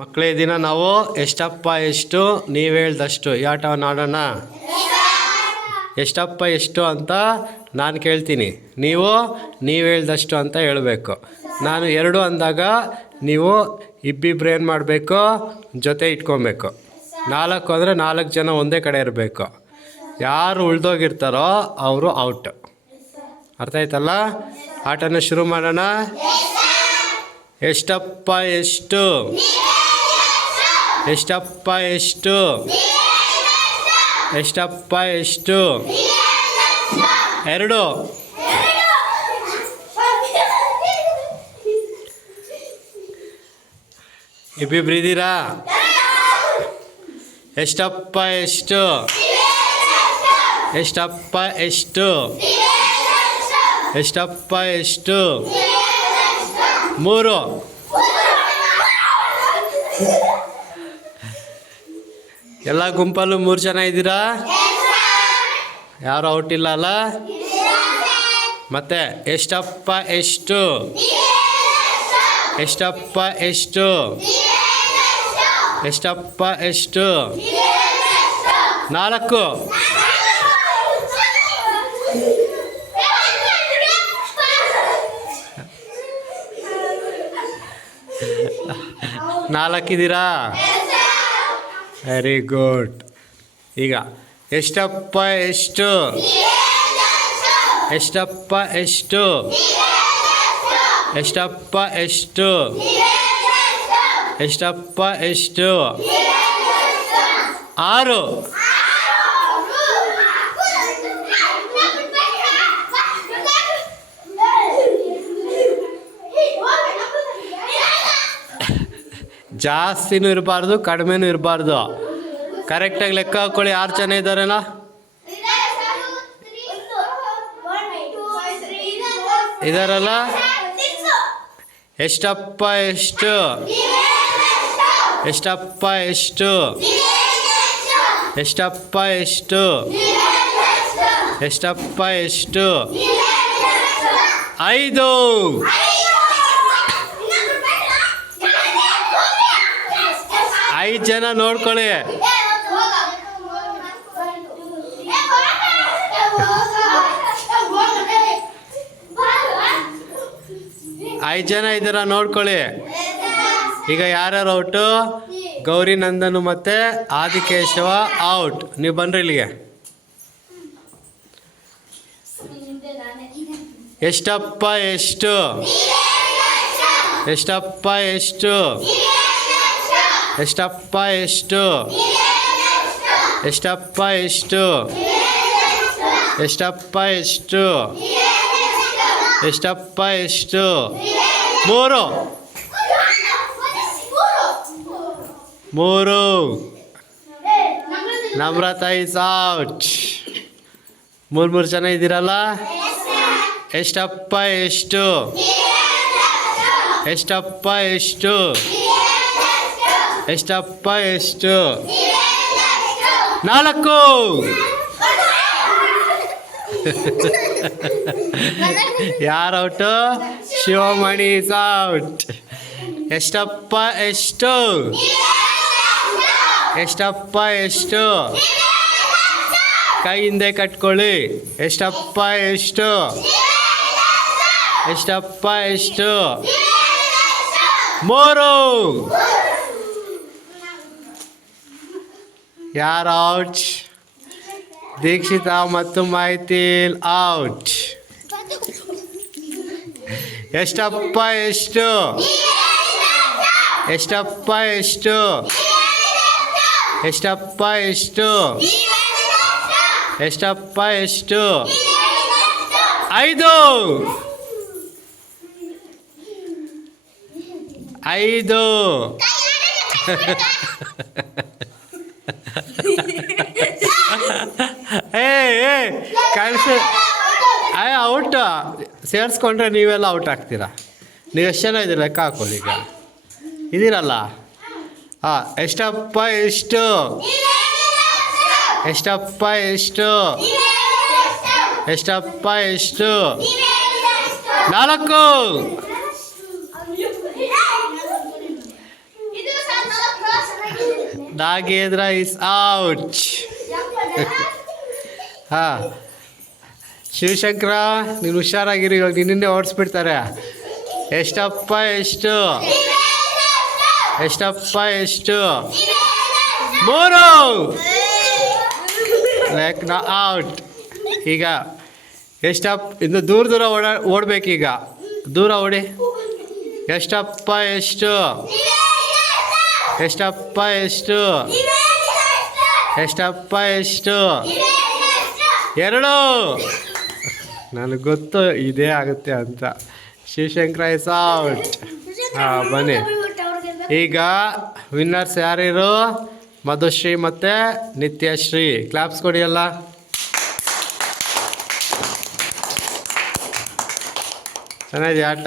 ಮಕ್ಕಳೇ, ದಿನ ನಾವು ಎಷ್ಟಪ್ಪ ಎಷ್ಟು ನೀವು ಹೇಳ್ದಷ್ಟು ಈ ಆಟವನ್ನು ಆಡೋಣ. ಎಷ್ಟಪ್ಪ ಎಷ್ಟು ಅಂತ ನಾನು ಕೇಳ್ತೀನಿ, ನೀವು ಹೇಳ್ದಷ್ಟು ಅಂತ ಹೇಳಬೇಕು. ನಾನು 2 ಅಂದಾಗ ನೀವು ಇಬ್ಬಿಬ್ರು ಏನು ಮಾಡಬೇಕು, ಜೊತೆ ಇಟ್ಕೊಬೇಕು. 4 ಅಂದರೆ 4 ಜನ ಒಂದೇ ಕಡೆ ಇರಬೇಕು. ಯಾರು ಉಳ್ದೋಗಿರ್ತಾರೋ ಅವರು ಔಟ್. ಅರ್ಥ ಆಯ್ತಲ್ಲ? ಆಟನ ಶುರು ಮಾಡೋಣ. ಎಷ್ಟಪ್ಪ ಎಷ್ಟು, ಎಷ್ಟಪ್ಪ ಎಷ್ಟು, ಎಷ್ಟಪ್ಪ ಎಷ್ಟು, 2. ಇಬ್ಬಿಬ್ರು ಇದ್ದೀರಾ? ಎಷ್ಟಪ್ಪ ಎಷ್ಟು, ಎಷ್ಟಪ್ಪ ಎಷ್ಟು, ಎಷ್ಟಪ್ಪ ಎಷ್ಟು, 3. ಎಲ್ಲ ಗುಂಪಲ್ಲೂ 3 ಜನ ಇದ್ದೀರಾ? ಯಾರು ಔಟ್ ಇಲ್ಲ ಅಲ್ಲ? ಮತ್ತೆ ಎಷ್ಟಪ್ಪ ಎಷ್ಟು, ಎಷ್ಟಪ್ಪ ಎಷ್ಟು, ಎಷ್ಟಪ್ಪ ಎಷ್ಟು, 4. ನಾಲ್ಕಿದ್ದೀರಾ? Very good. ಈಗ ಎಷ್ಟಪ್ಪ ಎಷ್ಟು, ಎಷ್ಟಪ್ಪ ಎಷ್ಟು, ಎಷ್ಟಪ್ಪ ಎಷ್ಟು, ಎಷ್ಟಪ್ಪ ಎಷ್ಟು, 6. ಜಾಸ್ತಿನೂ ಇರಬಾರ್ದು, ಕಡಿಮೆನೂ ಇರಬಾರ್ದು. ಕರೆಕ್ಟಾಗಿ ಲೆಕ್ಕ ಹಾಕ್ಕೊಳ್ಳಿ. 6 ಜನ ಇದ್ದಾರಲ್ಲ? ಇದಾರಲ್ಲ? ಎಷ್ಟಪ್ಪ ಎಷ್ಟು, ಎಷ್ಟಪ್ಪ ಎಷ್ಟು, ಎಷ್ಟಪ್ಪ ಎಷ್ಟು, ಎಷ್ಟಪ್ಪ ಎಷ್ಟು, 5. ಜನ ನೋಡ್ಕೊಳ್ಳಿ. 5 ಜನ ಇದ್ದೀರಾ? ನೋಡ್ಕೊಳ್ಳಿ. ಈಗ ಯಾರ್ಯಾರು ಔಟು? ಗೌರಿ, ನಂದನು ಮತ್ತೆ ಆದಿಕೇಶವ ಔಟ್. ನೀವು ಬನ್ರಿ ಇಲ್ಲಿಗೆ. ಎಷ್ಟಪ್ಪ ಎಷ್ಟು, ಎಷ್ಟಪ್ಪ ಎಷ್ಟು, ಎಷ್ಟಪ್ಪ ಎಷ್ಟು, ಎಷ್ಟಪ್ಪ ಎಷ್ಟು, ಎಷ್ಟಪ್ಪ ಎಷ್ಟು, ಎಷ್ಟಪ್ಪ ಎಷ್ಟು, 3. 3. Namrata is out. 3 ಜನ ಇದ್ದೀರಲ್ಲ? ಎಷ್ಟಪ್ಪ ಎಷ್ಟು, ಎಷ್ಟಪ್ಪ ಎಷ್ಟು, ಎಷ್ಟಪ್ಪ ಎಷ್ಟು, 4. ಯಾರು ಔಟು? Sivamani is out. ಎಷ್ಟಪ್ಪ ಎಷ್ಟು, ಎಷ್ಟಪ್ಪ ಎಷ್ಟು, ಕೈ ಹಿಂದೆ ಕಟ್ಕೊಳ್ಳಿ. ಎಷ್ಟಪ್ಪ ಎಷ್ಟು, ಎಷ್ಟಪ್ಪ ಎಷ್ಟು, 3. ಯಾರು ಔಟ್? ದೀಕ್ಷಿತಾ ಮತ್ತು ಮೈಥಿಲ್ ಔಟ್. ಎಷ್ಟಪ್ಪ ಎಷ್ಟು, ಎಷ್ಟಪ್ಪ ಎಷ್ಟು, ಎಷ್ಟಪ್ಪ ಎಷ್ಟು, ಎಷ್ಟಪ್ಪ ಎಷ್ಟು, 5. 5. ಕಳಿಸಿ. ಔಟ್ ಸೇರಿಸ್ಕೊಂಡ್ರೆ ನೀವೆಲ್ಲ ಔಟ್ ಆಗ್ತೀರಾ. ನೀವು ಎಷ್ಟು ಜನ ಇದ್ದೀರ ಲೆಕ್ಕ ಹಾಕೊಳ್ಳಿ. ಈಗ ಇದ್ದೀರಲ್ಲ? ಎಷ್ಟಪ್ಪ ಎಷ್ಟು, ಎಷ್ಟಪ್ಪ ಎಷ್ಟು, ಎಷ್ಟಪ್ಪ ಎಷ್ಟು, 4. Nagendra is out. ಹಾಂ ಶಿವಶಂಕರ ನೀನು ಹುಷಾರಾಗಿರಿ, ಇವಾಗ ನಿನ್ನೆ ಓಡಿಸ್ಬಿಡ್ತಾರೆ. ಎಷ್ಟಪ್ಪ ಎಷ್ಟು? ಎಷ್ಟಪ್ಪ ಎಷ್ಟು? 3 ಲೈಕ್ ನಾ ಔಟ್. ಈಗ ಎಷ್ಟಪ್ಪ ಇನ್ನು ದೂರ ಓಡಬೇಕೀಗ, ದೂರ ಓಡಿ. ಎಷ್ಟಪ್ಪ ಎಷ್ಟು? ಎಷ್ಟಪ್ಪ ಎಷ್ಟು? ಎಷ್ಟಪ್ಪ ಎಷ್ಟು? 2. ನನಗೆ ಗೊತ್ತು ಇದೇ ಆಗುತ್ತೆ ಅಂತ. Shivashankar is out. ಹಾಂ ಬನ್ನಿ. ಈಗ ವಿನ್ನರ್ಸ್ ಯಾರ್ಯಾರು? ಮಧುಶ್ರೀ ಮತ್ತು ನಿತ್ಯಶ್ರೀ. ಕ್ಲಾಪ್ಸ್ ಕೊಡಿಯಲ್ಲ. ಚೆನ್ನಾಗಿದೆ ಆಟ.